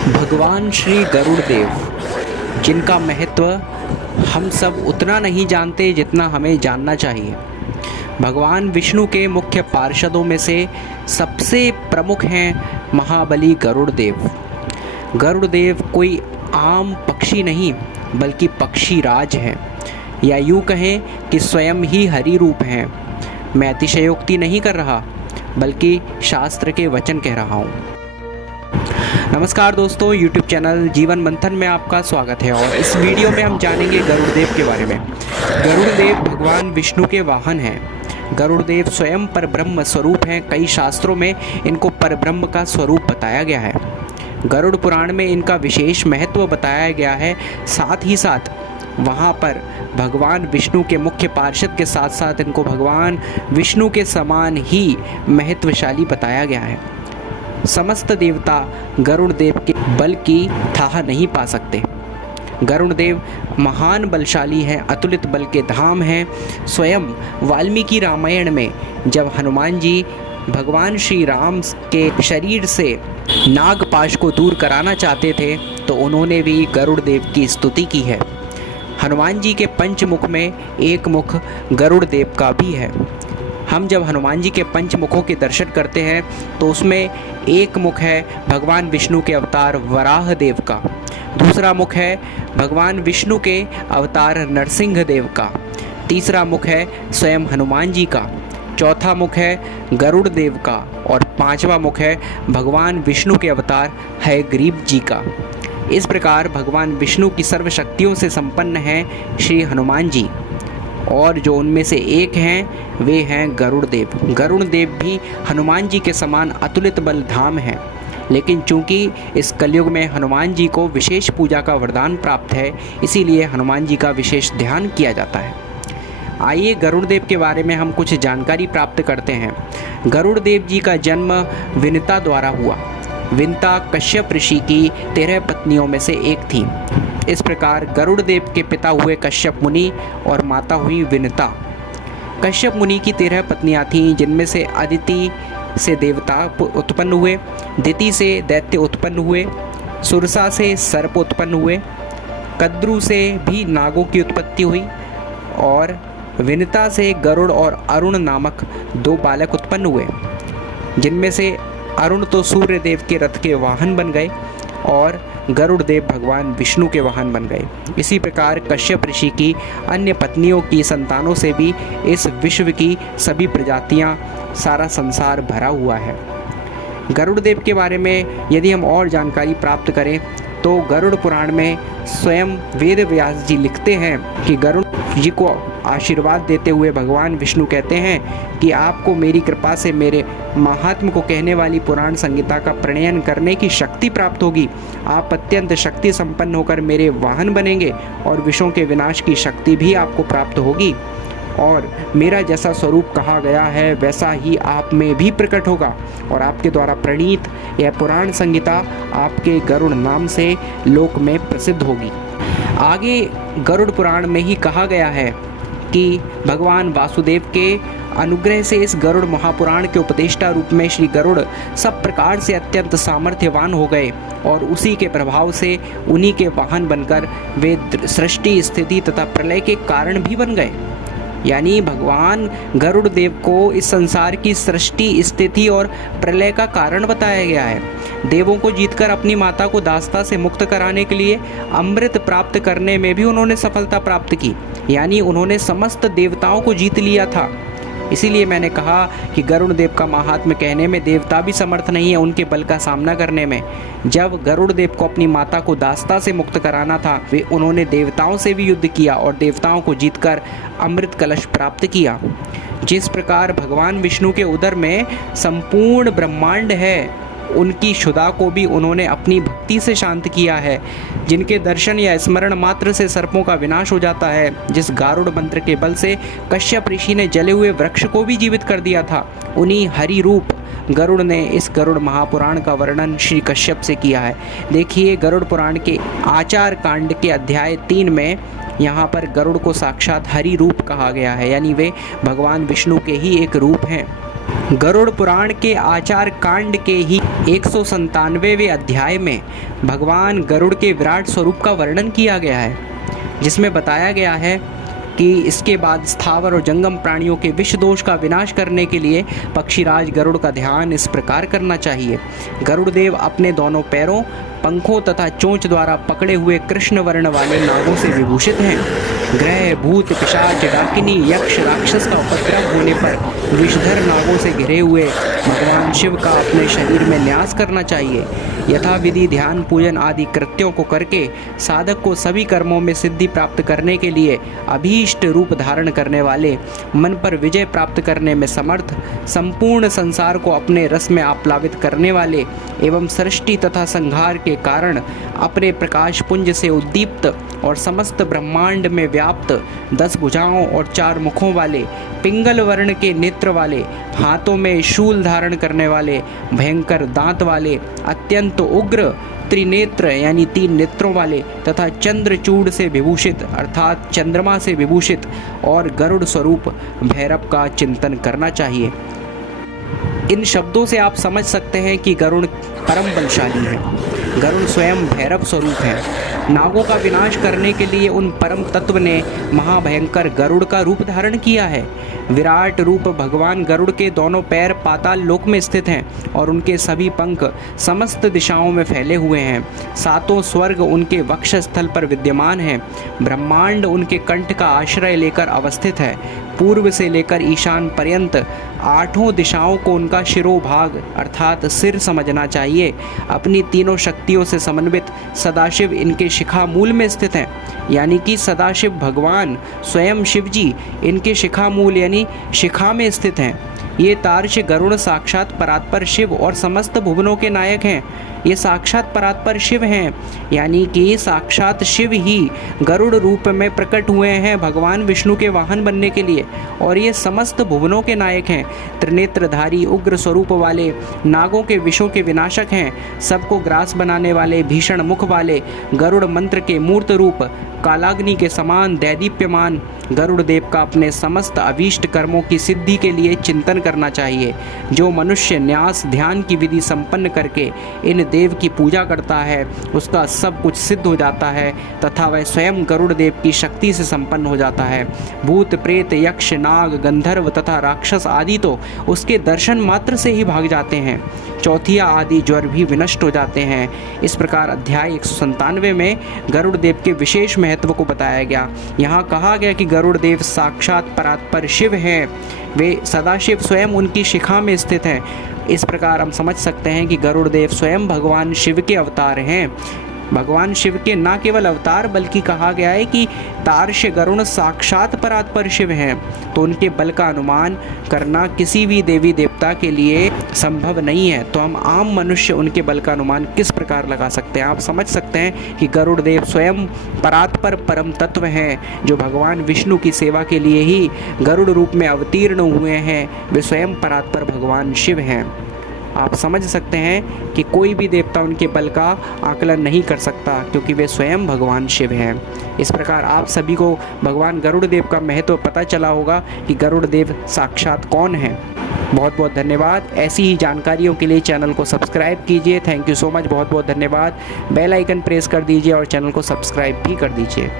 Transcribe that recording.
भगवान श्री गरुड़ देव, जिनका महत्व हम सब उतना नहीं जानते जितना हमें जानना चाहिए। भगवान विष्णु के मुख्य पार्षदों में से सबसे प्रमुख हैं महाबली गरुड़ देव। गरुड़ देव कोई आम पक्षी नहीं बल्कि पक्षी राज हैं, या यूँ कहें कि स्वयं ही हरि रूप हैं। मैं अतिशयोक्ति नहीं कर रहा बल्कि शास्त्र के वचन कह रहा हूँ। नमस्कार दोस्तों, YouTube चैनल जीवन मंथन में आपका स्वागत है और इस वीडियो में हम जानेंगे गरुड़ देव के बारे में। गरुड़ देव भगवान विष्णु के वाहन हैं। गरुड़ देव स्वयं परब्रह्म स्वरूप हैं। कई शास्त्रों में इनको परब्रह्म का स्वरूप बताया गया है। गरुड़ पुराण में इनका विशेष महत्व बताया गया है। साथ ही साथ वहाँ पर भगवान विष्णु के मुख्य पार्षद के साथ साथ इनको भगवान विष्णु के समान ही महत्वशाली बताया गया है। समस्त देवता गरुड़ देव के बल की थाह नहीं पा सकते। गरुड़ देव महान बलशाली हैं, अतुलित बल के धाम हैं। स्वयं वाल्मीकि रामायण में जब हनुमान जी भगवान श्री राम के शरीर से नागपाश को दूर कराना चाहते थे तो उन्होंने भी गरुड़ देव की स्तुति की है। हनुमान जी के पंचमुख में एक मुख गरुड़ देव का भी है। हम जब हनुमान जी के पंचमुखों के दर्शन करते हैं तो उसमें एक मुख है भगवान विष्णु के अवतार वराह देव का, दूसरा मुख है भगवान विष्णु के अवतार नरसिंह देव का, तीसरा मुख है स्वयं हनुमान जी का, चौथा मुख है गरुड़ देव का और पांचवा मुख है भगवान विष्णु के अवतार हयग्रीव जी का। इस प्रकार भगवान विष्णु की सर्व शक्तियों से संपन्न हैं श्री हनुमान जी, और जो उनमें से एक हैं वे हैं गरुड़ देव। गरुड़ देव भी हनुमान जी के समान अतुलित बल धाम हैं, लेकिन चूंकि इस कलयुग में हनुमान जी को विशेष पूजा का वरदान प्राप्त है, इसीलिए हनुमान जी का विशेष ध्यान किया जाता है। आइए गरुड़ देव के बारे में हम कुछ जानकारी प्राप्त करते हैं। गरुड़ देव जी का जन्म विनता द्वारा हुआ। विनता कश्यप ऋषि की 13 पत्नियों में से एक थी। इस प्रकार गरुड़ देव के पिता हुए कश्यप मुनि और माता हुई विनता। कश्यप मुनि की 13 पत्नियां थीं, जिनमें से अदिति से देवता उत्पन्न हुए, दिति से दैत्य उत्पन्न हुए, सुरसा से सर्प उत्पन्न हुए, कद्रु से भी नागों की उत्पत्ति हुई और विनता से गरुड़ और अरुण नामक 2 बालक उत्पन्न हुए, जिनमें से अरुण तो सूर्य देव के रथ के वाहन बन गए और गरुड़ देव भगवान विष्णु के वाहन बन गए। इसी प्रकार कश्यप ऋषि की अन्य पत्नियों की संतानों से भी इस विश्व की सभी प्रजातियां, सारा संसार भरा हुआ है। गरुड़ देव के बारे में यदि हम और जानकारी प्राप्त करें तो गरुड़ पुराण में स्वयं वेद व्यास जी लिखते हैं कि गरुड़ जी को आशीर्वाद देते हुए भगवान विष्णु कहते हैं कि आपको मेरी कृपा से मेरे महात्म्य को कहने वाली पुराण संहिता का प्रणयन करने की शक्ति प्राप्त होगी। आप अत्यंत शक्ति संपन्न होकर मेरे वाहन बनेंगे और विषयों के विनाश की शक्ति भी आपको प्राप्त होगी, और मेरा जैसा स्वरूप कहा गया है वैसा ही आप में भी प्रकट होगा और आपके द्वारा प्रणीत यह पुराण संहिता आपके गरुड़ नाम से लोक में प्रसिद्ध होगी। आगे गरुड़ पुराण में ही कहा गया है कि भगवान वासुदेव के अनुग्रह से इस गरुड़ महापुराण के उपदेष्टा रूप में श्री गरुड़ सब प्रकार से अत्यंत सामर्थ्यवान हो गए और उसी के प्रभाव से उन्हीं के वाहन बनकर वे सृष्टि, स्थिति तथा प्रलय के कारण भी बन गए। यानी भगवान गरुड़ देव को इस संसार की सृष्टि, स्थिति और प्रलय का कारण बताया गया है। देवों को जीतकर अपनी माता को दास्ता से मुक्त कराने के लिए अमृत प्राप्त करने में भी उन्होंने सफलता प्राप्त की, यानी उन्होंने समस्त देवताओं को जीत लिया था। इसीलिए मैंने कहा कि गरुड़ देव का महात्म्य कहने में देवता भी समर्थ नहीं है उनके बल का सामना करने में। जब गरुड़ देव को अपनी माता को दास्ता से मुक्त कराना था, वे उन्होंने देवताओं से भी युद्ध किया और देवताओं को जीतकर अमृत कलश प्राप्त किया। जिस प्रकार भगवान विष्णु के उदर में संपूर्ण ब्रह्मांड है, उनकी क्षुधा को भी उन्होंने अपनी भक्ति से शांत किया है। जिनके दर्शन या स्मरण मात्र से सर्पों का विनाश हो जाता है, जिस गारुड़ मंत्र के बल से कश्यप ऋषि ने जले हुए वृक्ष को भी जीवित कर दिया था, उन्हीं हरि रूप गरुड़ ने इस गरुड़ महापुराण का वर्णन श्री कश्यप से किया है। देखिए गरुड़ पुराण के आचार कांड के अध्याय 3 में यहाँ पर गरुड़ को साक्षात हरि रूप कहा गया है, यानी वे भगवान विष्णु के ही एक रूप हैं। गरुड़ पुराण के आचार कांड के ही 197वें अध्याय में भगवान गरुड़ के विराट स्वरूप का वर्णन किया गया है, जिसमें बताया गया है कि इसके बाद स्थावर और जंगम प्राणियों के विष दोष का विनाश करने के लिए पक्षीराज गरुड़ का ध्यान इस प्रकार करना चाहिए। गरुड़ देव अपने दोनों पैरों, पंखों तथा चोंच द्वारा पकड़े हुए कृष्ण वर्ण वाले नागों से विभूषित हैं। ग्रह, भूत, पिशाच, डाकिनी, यक्ष, राक्षस का उपद्रव होने पर विषधर नागों से घिरे हुए भगवान शिव का अपने शरीर में न्यास करना चाहिए। यथाविधि ध्यान, पूजन आदि कृत्यों को करके साधक को सभी कर्मों में सिद्धि प्राप्त करने के लिए अभीष्ट रूप धारण करने वाले, मन पर विजय प्राप्त करने में समर्थ, संपूर्ण संसार को अपने रस में आप्लावित करने वाले एवं सृष्टि तथा संहार के कारण अपने प्रकाश पुंज से उद्दीप्त और समस्त ब्रह्मांड में व्याप्त 10 भुजाओं और 4 मुखों वाले, पिंगल वर्ण के नेत्र वाले, हाथों में शूल धारण करने वाले, भयंकर दांत वाले, अत्यंत उग्र त्रिनेत्र यानी 3 नेत्रों वाले तथा चंद्रचूड़ से विभूषित अर्थात चंद्रमा से विभूषित और गरुड़ स्वरूप भैरव का चिंतन करना चाहिए। इन शब्दों से आप समझ सकते हैं कि गरुड़ परम बलशाली है। गरुड़ स्वयं भैरव स्वरूप है। नागों का विनाश करने के लिए उन परम तत्व ने महाभयंकर गरुड़ का रूप धारण किया है। विराट रूप भगवान गरुड़ के दोनों पैर पाताल लोक में स्थित हैं और उनके सभी पंख समस्त दिशाओं में फैले हुए हैं। 7 स्वर्ग उनके वक्षस्थल पर विद्यमान हैं। ब्रह्मांड उनके कंठ का आश्रय लेकर अवस्थित है। पूर्व से लेकर ईशान पर्यंत 8 दिशाओं को उनका शिरोभाग अर्थात सिर समझना चाहिए। अपनी तीनों शक्तियों से समन्वित सदाशिव इनके शिखा मूल में स्थित हैं, यानी कि सदाशिव भगवान स्वयं शिव जी इनके शिखा मूल यानी शिखा में स्थित हैं। ये तार्क्ष गरुड़ साक्षात परात्पर शिव और समस्त भुवनों के नायक हैं। ये साक्षात परात्पर शिव हैं, यानी कि साक्षात शिव ही गरुड़ रूप में प्रकट हुए हैं भगवान विष्णु के वाहन बनने के लिए, और ये समस्त भुवनों के नायक हैं। त्रिनेत्रधारी उग्र स्वरूप वाले, नागों के विषों के विनाशक हैं। सबको ग्रास बनाने वाले, भीषण मुख वाले, गरुड़ मंत्र के मूर्त रूप, कालाग्नि के समान दैदीप्यमान गरुड़ देव का अपने समस्त अभीष्ट कर्मों की सिद्धि के लिए चिंतन करना चाहिए। जो मनुष्य न्यास ध्यान की विधि संपन्न करके इन देव की पूजा करता है उसका सब कुछ सिद्ध हो जाता है तथा वह स्वयं गरुड़ देव की शक्ति से संपन्न हो जाता है। भूत, प्रेत, यक्ष, नाग, गंधर्व तथा राक्षस आदि तो उसके दर्शन मात्र से ही भाग जाते हैं। चौथिया आदि ज्वर भी विनष्ट हो जाते हैं। इस प्रकार अध्याय 197 में गरुड़ देव के विशेष महत्व को बताया गया। यहाँ कहा गया कि गरुड़ देव साक्षात परात्पर शिव हैं। वे सदाशिव स्वयं उनकी शिखा में स्थित हैं। इस प्रकार हम समझ सकते हैं कि गरुड़ देव स्वयं भगवान शिव के अवतार हैं। भगवान शिव के न केवल अवतार बल्कि कहा गया है कि तार्क्ष गरुड़ साक्षात परात्पर शिव हैं, तो उनके बल का अनुमान करना किसी भी देवी देवता के लिए संभव नहीं है। तो हम आम मनुष्य उनके बल का अनुमान किस प्रकार लगा सकते हैं? आप समझ सकते हैं कि गरुड़ देव स्वयं परात्पर परम तत्व हैं, जो भगवान विष्णु की सेवा के लिए ही गरुड़ रूप में अवतीर्ण हुए हैं। वे स्वयं परात्पर भगवान शिव हैं। आप समझ सकते हैं कि कोई भी देवता उनके बल का आकलन नहीं कर सकता, क्योंकि वे स्वयं भगवान शिव हैं। इस प्रकार आप सभी को भगवान गरुड़ देव का महत्व पता चला होगा कि गरुड़ देव साक्षात कौन है। बहुत बहुत धन्यवाद। ऐसी ही जानकारियों के लिए चैनल को सब्सक्राइब कीजिए। Thank you so much. बहुत बहुत धन्यवाद। बेल आइकन प्रेस कर दीजिए और चैनल को सब्सक्राइब भी कर दीजिए।